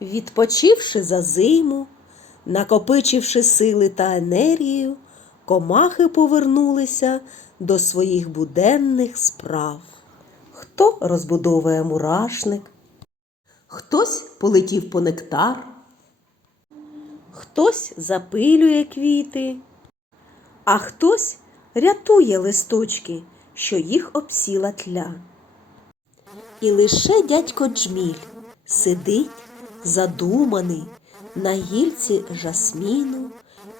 Відпочивши за зиму, накопичивши сили та енергію, комахи повернулися до своїх буденних справ. Хто розбудовує мурашник, хтось полетів по нектар, хтось запилює квіти, а хтось рятує листочки, що їх обсіла тля. І лише дядько Джміль сидить задуманий на гільці жасміну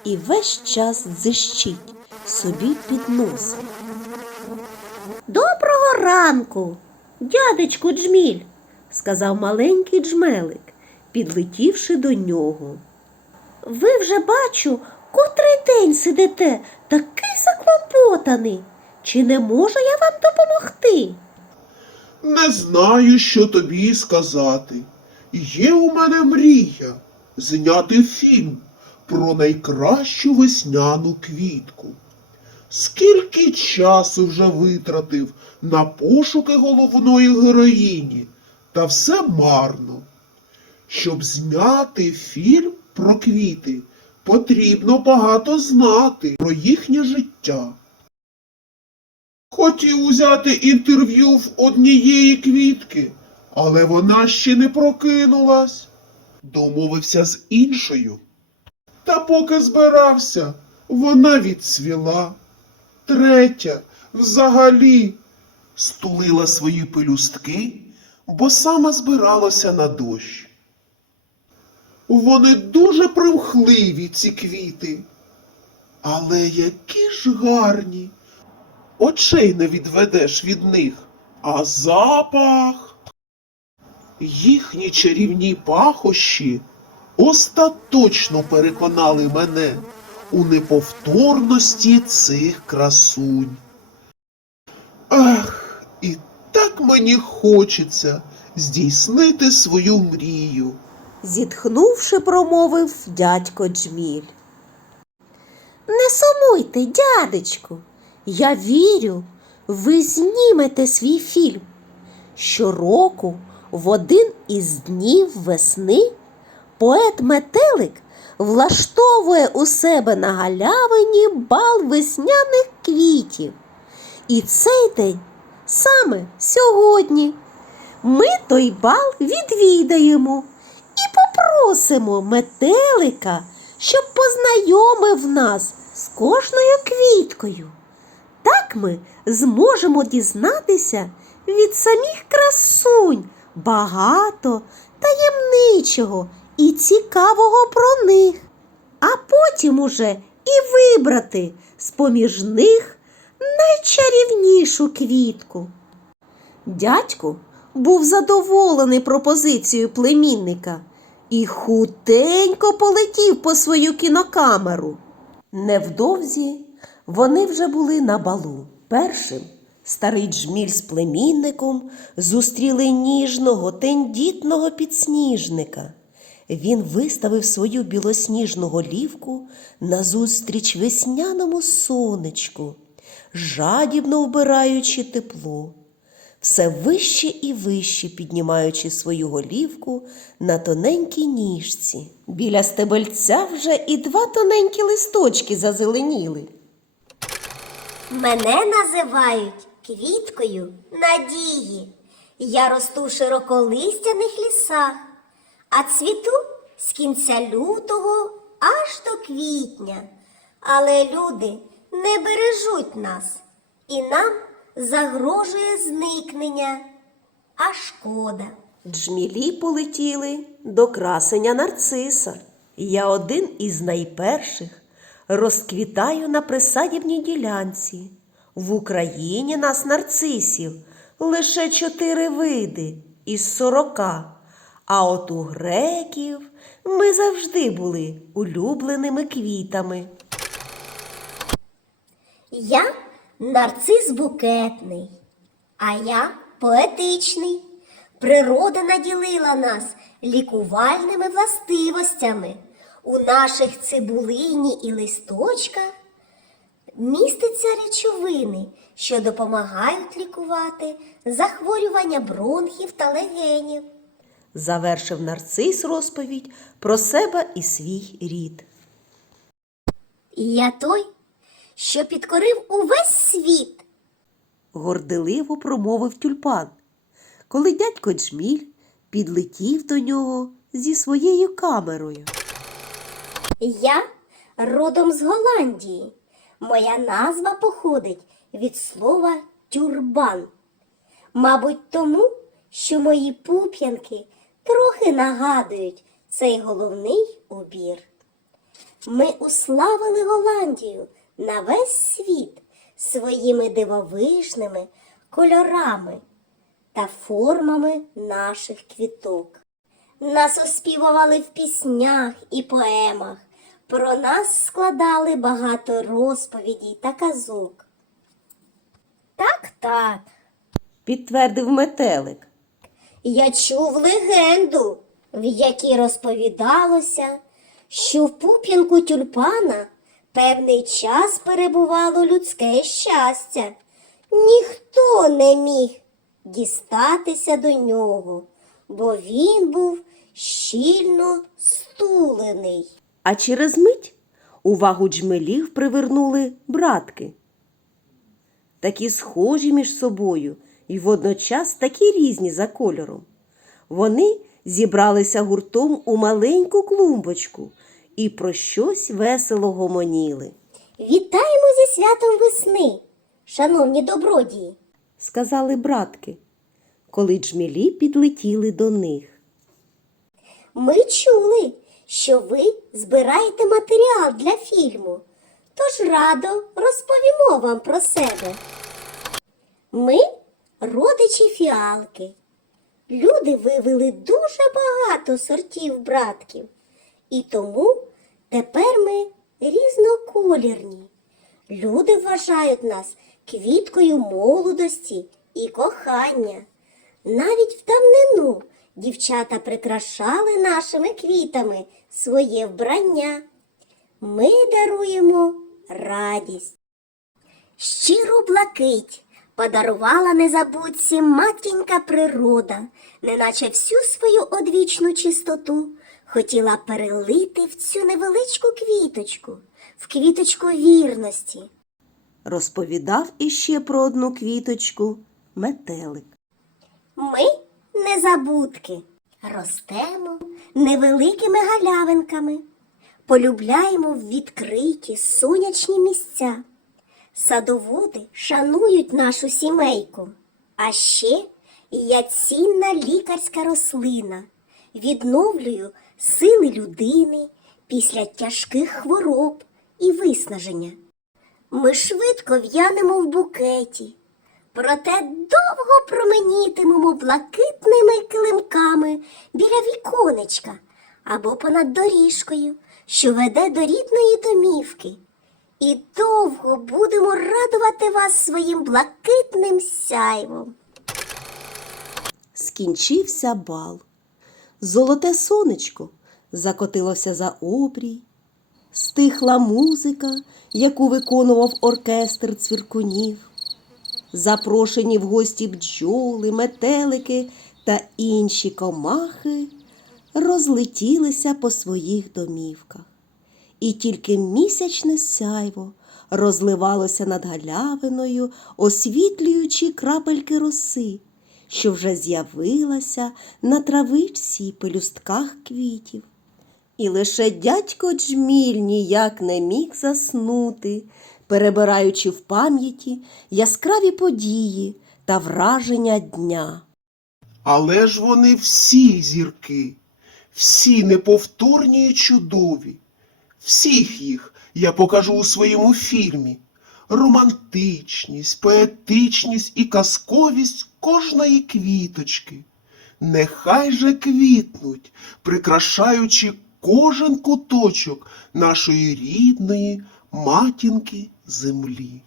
і весь час дзищить собі під носом. Доброго ранку, дядечку Джміль, сказав маленький джмелик, підлетівши до нього. Ви вже бачу, котрий день сидите, такий заклопотаний. Чи не можу я вам допомогти? Не знаю, що тобі сказати. Є у мене мрія зняти фільм про найкращу весняну квітку. Скільки часу вже витратив на пошуки головної героїні, та все марно. Щоб зняти фільм про квіти, потрібно багато знати про їхнє життя. Хотів узяти інтерв'ю в однієї квітки, але вона ще не прокинулась. Домовився з іншою. Та поки збирався, вона відцвіла. Третя взагалі стулила свої пелюстки, бо саме збиралася на дощ. Вони дуже примхливі, ці квіти. Але які ж гарні очей не відведеш від них, а запах. Їхні чарівні пахощі остаточно переконали мене у неповторності цих красунь. Ах, і так мені хочеться здійснити свою мрію. зітхнувши, промовив дядько Джміль. Не сумуйте, дядечку. Я вірю, ви знімете свій фільм. Щороку в один із днів весни поет Метелик влаштовує у себе на галявині бал весняних квітів. І цей день саме сьогодні. Ми той бал відвідаємо і попросимо метелика, щоб познайомив нас з кожною квіткою. Так ми зможемо дізнатися від самих красунь багато таємничого і цікавого про них, а потім уже і вибрати з поміж них найчарівнішу квітку. Дядько був задоволений пропозицією племінника і хутенько полетів по свою кінокамеру. Невдовзі вони вже були на балу. Першим старий джміль з племінником зустріли ніжного, тендітного підсніжника. Він виставив свою білосніжну голівку назустріч весняному сонечку, жадібно вбираючи тепло все вище і вище піднімаючи свою голівку на тоненькій ніжці. Біля стебельця вже і два тоненькі листочки зазеленіли. Мене називають квіткою надії. Я росту в широколистяних лісах, а цвіту з кінця лютого аж до квітня. Але люди не бережуть нас, і нам загрожує зникнення, а шкода. Джмілі полетіли до красення нарциса. Я один із найперших розквітаю на присадібній ділянці. В Україні нас нарцисів лише чотири види із сорока. А от у греків ми завжди були улюбленими квітами. Я нарцис букетний, а я поетичний. Природа наділила нас лікувальними властивостями. У наших цибулині і листочках містяться речовини, що допомагають лікувати захворювання бронхів та легенів. завершив нарцис розповідь про себе і свій рід. Я той, що підкорив увесь світ. горделиво промовив тюльпан, коли дядько Джміль підлетів до нього зі своєю камерою. Я родом з Голландії. Моя назва походить від слова тюрбан. Мабуть, тому, що мої пуп'янки трохи нагадують цей головний убір. Ми уславили Голландію на весь світ своїми дивовижними кольорами та формами наших квіток. Нас оспівували в піснях і поемах. Про нас складали багато розповідей та казок. Так, так. Підтвердив метелик. Я чув легенду, в якій розповідалося, що в пуп'янку тюльпана певний час перебувало людське щастя. Ніхто не міг дістатися до нього, бо він був щільно стулений. А через мить увагу джмелів привернули братки. Такі схожі між собою і водночас такі різні за кольором. Вони зібралися гуртом у маленьку клумбочку і про щось весело гомоніли. Вітаємо зі святом весни, шановні добродії. сказали братки, коли джмелі підлетіли до них. Ми чули, що ви збираєте матеріал для фільму, тож радо розповімо вам про себе. Ми родичі фіалки. Люди вивели дуже багато сортів братків, і тому тепер ми різноколірні. Люди вважають нас квіткою молодості і кохання. Навіть в давнину дівчата прикрашали нашими квітами своє вбрання. Ми даруємо радість. Щиру блакить подарувала незабудці матінька природа, неначе всю свою одвічну чистоту хотіла перелити в цю невеличку квіточку, в квіточку вірності. Розповідав іще про одну квіточку метелик. Ми незабудки, ростемо невеликими галявинками, полюбляємо відкриті сонячні місця. Садоводи шанують нашу сімейку, а ще я цінна лікарська рослина, відновлюю сили людини після тяжких хвороб і виснаження. Ми швидко в'янемо в букеті, проте довго променітимемо блакитними килимками біля віконечка або понад доріжкою, що веде до рідної домівки. І довго будемо радувати вас своїм блакитним сяйвом. Скінчився бал. Золоте сонечко закотилося за обрій. Стихла музика, яку виконував оркестр цвіркунів. Запрошені в гості бджоли, метелики та інші комахи розлетілися по своїх домівках. І тільки місячне сяйво розливалося над галявиною, освітлюючи крапельки роси, що вже з'явилася на травичці й пелюстках квітів. І лише дядько Джміль ніяк не міг заснути, перебираючи в пам'яті яскраві події та враження дня. Але ж вони всі зірки, всі неповторні і чудові. Всіх їх я покажу у своєму фільмі. Романтичність, поетичність і казковість кожної квіточки. Нехай же квітнуть, прикрашаючи кожен куточок нашої рідної матінки землі.